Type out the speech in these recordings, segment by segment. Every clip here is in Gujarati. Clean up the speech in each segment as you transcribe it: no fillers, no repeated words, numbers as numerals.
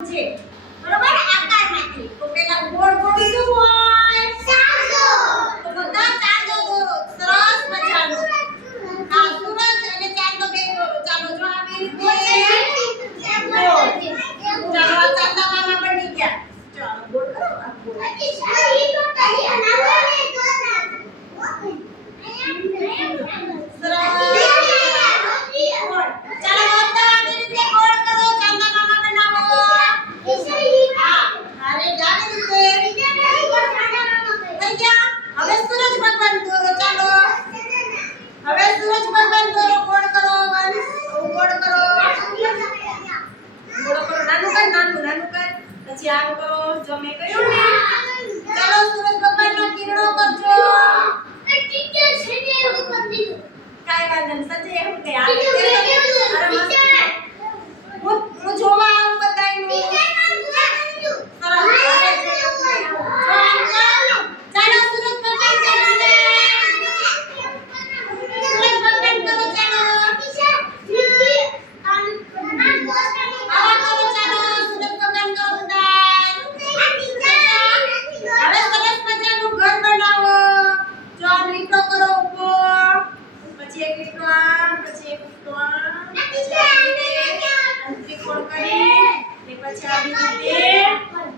છે બરોબર આકારમાંથી તો પેલા ગોળ ગોળ શું હોય ચાંદો તો બધા ચાંદો દોરો સરસ મજાનો હા સૂરજ અને ચાંદો બે દોરો ચાલો જો આવી રીતે ચાલો આ ચાંદા મામા બની ગયા ચાલો ગોળ કરો આ ગોળ પછી આમ કરો જો મેં કહ્યું ને ચાલો સૂરજ ભગવાનના કિરણો કરજો ટીચર છે ને એવું કરી દીધું કાઈ વાંધો નહીં સજે એવું કે આ હું જોવા આવું બધાયનું ચાલો સૂરજ ભગવાન કરો ને સૂરજ ભગવાન કરો ચાલો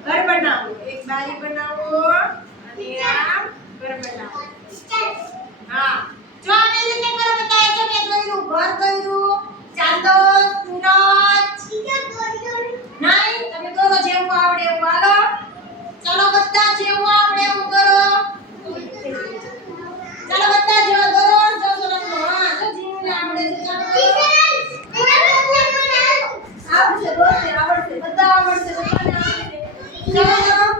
घर बनाओ एक बारी बनाओ અને આ ઘર બનાવો હા જો આવી રીતે કરો બતાય જો મેં દોર્યું ઘર દોર્યું ચાંદો સૂરજ નહીં તમે દોરો જેવું આવડે એવું હાલો ચાલો બધા જેવું આવડે એવું કરો ચાલો બધા જેવો દોરો જો સરસ હા જો જીવને આવડે છે ચાલો આવડશે દોરતે આવડશે બધા આવડશે બધાને આવડશે ચાલો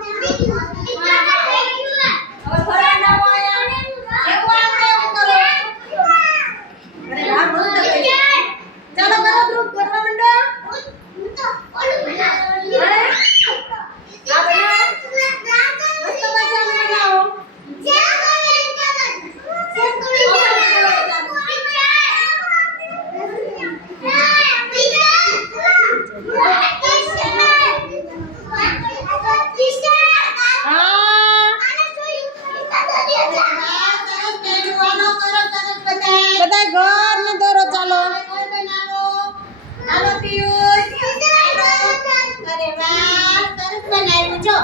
घर में दौरो चालो हेलो पीयूष अरे वाह सरस बनाવ્યું જો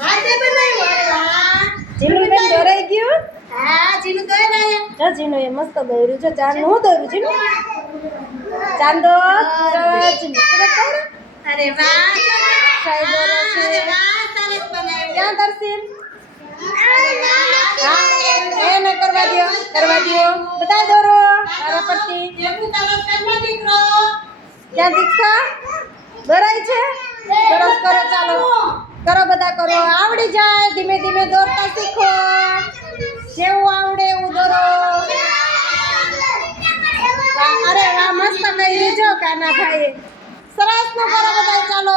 હાથે બનાવ્યું અરે વાહ જીનું બેન દોરાઈ ગયું હા જીનું દોરાય જો જીનું એ મસ્ત દોર્યું છે ચાંદ હું દોર્યું જીનું ચાંદો સૂરજ સૂરજ અરે વાહ સાઈ દોરો છે અરે વાહ સરસ બનાવ્યું ક્યાં દર્શન એને કરવા દો બધા દોરો મારા પરથી ક્યાં દીક્ષા દોરાય છે સરસ કરો ચાલો કરો બધા કરો આવડી જાય ધીમે ધીમે દોરતા શીખો જેવું આવડે એવું દોરો અરે વાહ મસ્ત કર્યું જો કાના ભાઈએ સરસ નું કરો બધા ચાલો